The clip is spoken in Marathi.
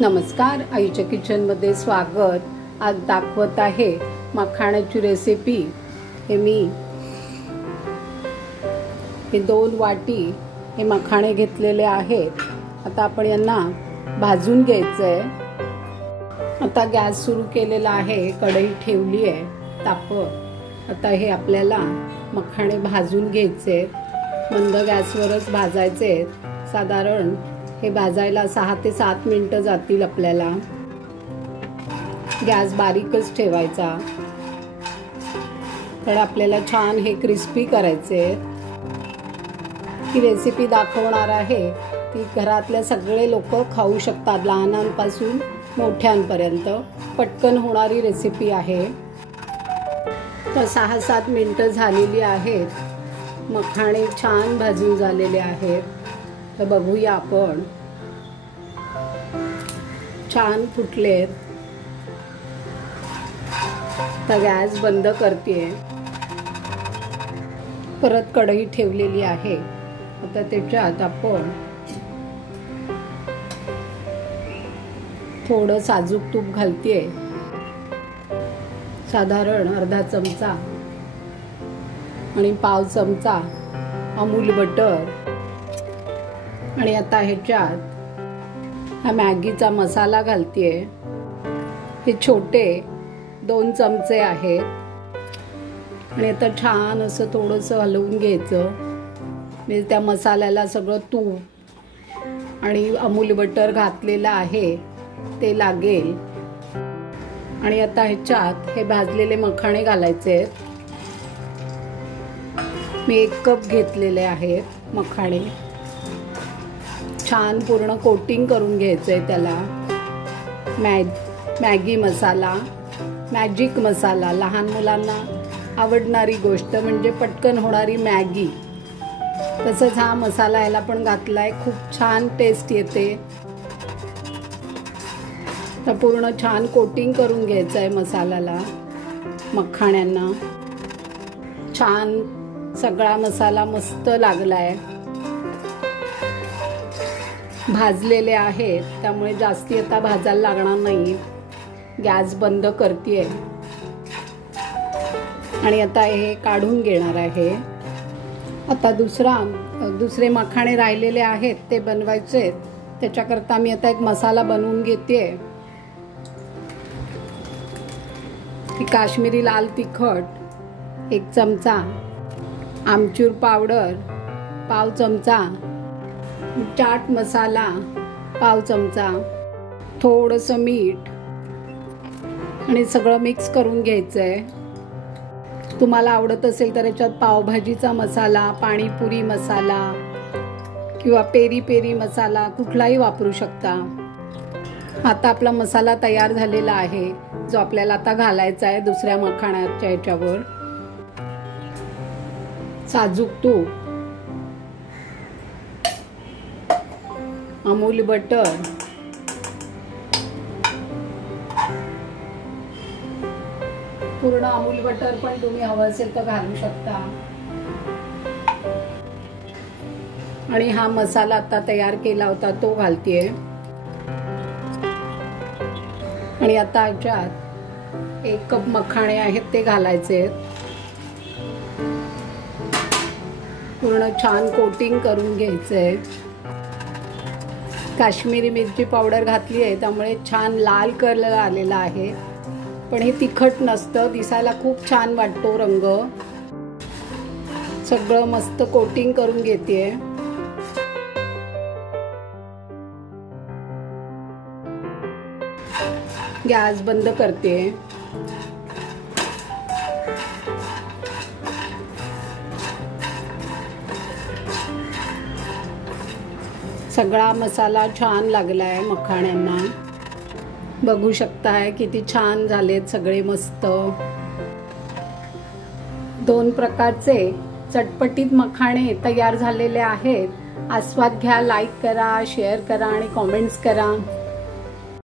नमस्कार, आईच्या किचनमध्ये स्वागत। आज दाखवत आहे मखाण्याची रेसिपी। हे 2 वाटी हे मखाणे घेतलेले आहेत। आता आपण यांना भाजून घ्यायचंय। आता गॅस सुरू केलेला आहे, कढई ठेवली आहे तापत। आता हे आपल्याला मखाणे भाजून घ्यायचे, मंद गॅसवरच भाजायचे। साधारण हे भाजायला 6 ते 7 मिनिटं जातील आपल्याला। गॅस बारीकच ठेवायचा, तर आपल्याला छान हे क्रिस्पी करायचे। ही रेसिपी दाखवणार आहे ती घरातले सगळे लोक खाऊ शकतात, लहानांपासून मोठ्यांपर्यंत। पटकन होणारी रेसिपी आहे। तर 6-7 मिनिटं झालेली आहेत। मखाणे छान भाजून झालेले आहेत। तर बघूया आपण, छान फुटलेत। तर गॅस बंद करते, परत कढई ठेवलेली आहे। आता त्याच्यात आपण थोडं साजूक तूप घालते, साधारण अर्धा चमचा, आणि पाव चमचा अमूल बटर। आणि आता ह्याच्यात हा मॅगीचा मसाला घालते। हे छोटे 2 चमचे आहेत। आणि आता छान असं थोडंसं हलवून घ्यायचं, म्हणजे त्या मसाल्याला सगळं तूप आणि अमूल बटर घातलेलं आहे ते लागेल। आणि आता ह्याच्यात हे भाजलेले मखाणे घालायचे। मी 1 कप घेतलेले आहेत मखाणे। छान पूर्ण कोटिंग करून घ्यायचंय त्याला। मॅगी मसाला, मॅजिक मसाला, लहान मुलांना आवडणारी गोष्ट म्हणजे पटकन होणारी मॅगी। तसंच हा मसाला याला पण घातलाय, खूप छान टेस्ट येते। तर पूर्ण छान कोटिंग करून घ्यायचं आहे मसाल्याला, मखाण्यांना। छान सगळा मसाला मस्त लागलाय, भाजलेले आहेत, त्यामुळे जास्ती आता भाजायला लागणार नाही। गॅस बंद करते आणि आता हे काढून घेणार आहे। आता दुसरे मखाणे राहिलेले आहेत ते बनवायचे। त्याच्याकरता मी आता एक मसाला बनवून घेते। काश्मीरी लाल तिखट 1 चमचा, आमचूर पावडर पाव चमचा, चाट मसाला पाव चमचा, थोडंसं मीठ, आणि सगळं मिक्स करून घ्यायचंय। तुम्हाला आवडत असेल तर याच्यात पावभाजीचा मसाला, पाणीपुरी मसाला किंवा पेरी पेरी मसाला कुठलाही वापरू शकता। आता आपला मसाला तयार झालेला आहे, जो आपल्याला आता घालायचा आहे दुसऱ्या मखाण्याच्या ह्याच्यावर। साजूक तूप, अमूल बटर, पूर्ण अमूल बटर पण तुम्ही हवं असेल तर घालू शकता। आणि हा मसाला आता तयार केला होता तो घालतेय। आणि आता ह्याच्यात 1 कप मखाणे आहेत ते घालायचे। पूर्ण छान कोटिंग करून घ्यायचंय। काश्मीरी मिरची पावडर घातली आहे, त्यामुळे छान लाल कलर आलेला आहे। पण हे तिखट नसतं, दिसायला खूप छान वाटतो रंग। सगळं मस्त कोटिंग करून घेते। गॅस बंद करते। सगळा मसाला छान लागलाय मखाण्यांना, बघू शकताय किती छान झालेत सगळे मस्त। 2 प्रकारचे चटपटीत मखाणे तयार झालेले आहेत। आस्वाद घ्या, लाईक करा, शेअर करा आणि कमेंट्स करा।